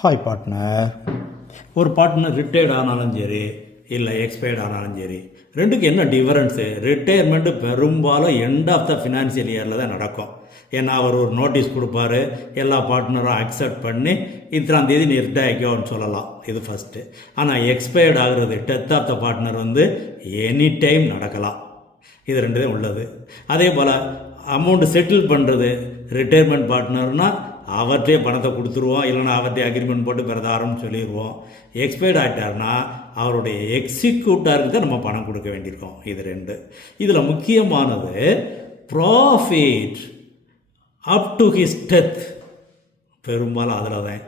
Hi partner. ஒரு partner retired ஆனாலும் சரி இல்லை எக்ஸ்பயர்ட் ஆனாலும் சரி, ரெண்டுக்கு என்ன டிஃபரன்ஸு? ரிட்டையர்மெண்ட்டு பெரும்பாலும் எண்ட் ஆஃப் த ஃபினான்ஷியல் இயரில் தான் நடக்கும். ஏன்னா அவர் ஒரு நோட்டீஸ் கொடுப்பாரு, எல்லா பார்ட்னரும் அக்செப்ட் பண்ணி இத்தனாம் தேதி நீ ரிட்டையர் ஆகிக்கோன்னு சொல்லலாம். இது ஃபஸ்ட்டு. ஆனால் எக்ஸ்பயர்ட் ஆகுறது, டெத் ஆஃப் த பார்ட்னர் வந்து எனி டைம் நடக்கலாம். இது ரெண்டு தான் உள்ளது. அதே போல் அமௌண்ட்டு செட்டில் பண்ணுறது, ரிட்டையர்மெண்ட் பார்ட்னர்னால் அவர்கிட்டே பணத்தை கொடுத்துருவோம், இல்லைனா அவர்கிட்டே அக்ரிமெண்ட் போட்டு பிரதாரம்னு சொல்லிடுவோம். எக்ஸ்பயர்ட் ஆகிட்டார்னா அவருடைய எக்ஸிக்யூட்டாருக்கு தான் நம்ம பணம் கொடுக்க வேண்டியிருக்கோம். இது ரெண்டு. இதில் முக்கியமானது profit up to his death. பெரும்பாலும் அதில் தான்.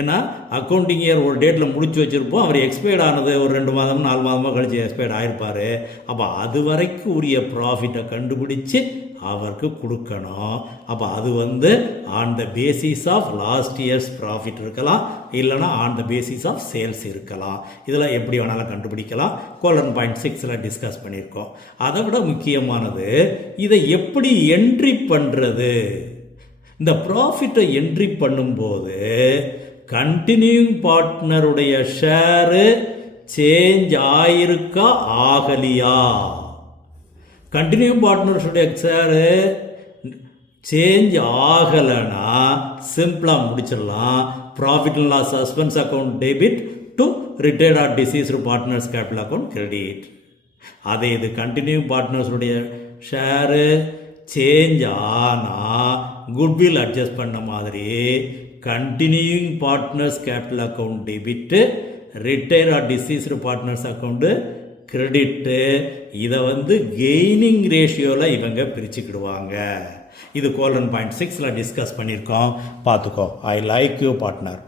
ஏன்னா அக்கௌண்டிங் இயர் ஒரு டேட்டில் முடிச்சு வச்சுருப்போம், அவர் எக்ஸ்பயர்ட் ஆனது ஒரு 2 மாதம் 4 மாதமாக கழித்து எக்ஸ்பயர்ட் ஆகிருப்பார். அப்போ அது வரைக்கும் உரிய ப்ராஃபிட்டை கண்டுபிடிச்சி அவருக்கு கொடுக்கணும். அப்போ அது வந்து on the basis of last year's profit இருக்கலாம், இல்லைனா on the basis of sales இருக்கலாம். இதில் எப்படி வேணாலும் கண்டுபிடிக்கலாம். கோலன் பாயிண்ட் 6 டிஸ்கஸ் பண்ணியிருக்கோம். அதை விட முக்கியமானது இதை எப்படி என்ட்ரி பண்ணுறது. இந்த ப்ராஃபிட்டை என்ட்ரி பண்ணும்போது கண்டினியூங் பார்ட்னருடைய ஷேரு சேஞ்ச் ஆயிருக்கா ஆகலியா? கண்டினியூங் பார்ட்னர்ஸுடைய ஷேரு சேஞ்ச் ஆகலைன்னா சிம்பிளாக முடிச்சிடலாம். Profit and loss suspense account debit to retired or deceased partners capital account credit. அதே இது கண்டினியூங் பார்ட்னர்ஸுடைய ஷேரு சேஞ்ச் ஆனால் குட்வில் அட்ஜஸ்ட் பண்ண மாதிரி continuing partners capital account debit, retire or deceased partners account credit. இதை வந்து கெய்னிங் ரேஷியோவில் இவங்க பிரிச்சுக்கிடுவாங்க. இது கோலன் பாயிண்ட் 6 டிஸ்கஸ் பண்ணியிருக்கோம். பார்த்துக்கோ. I like you partner.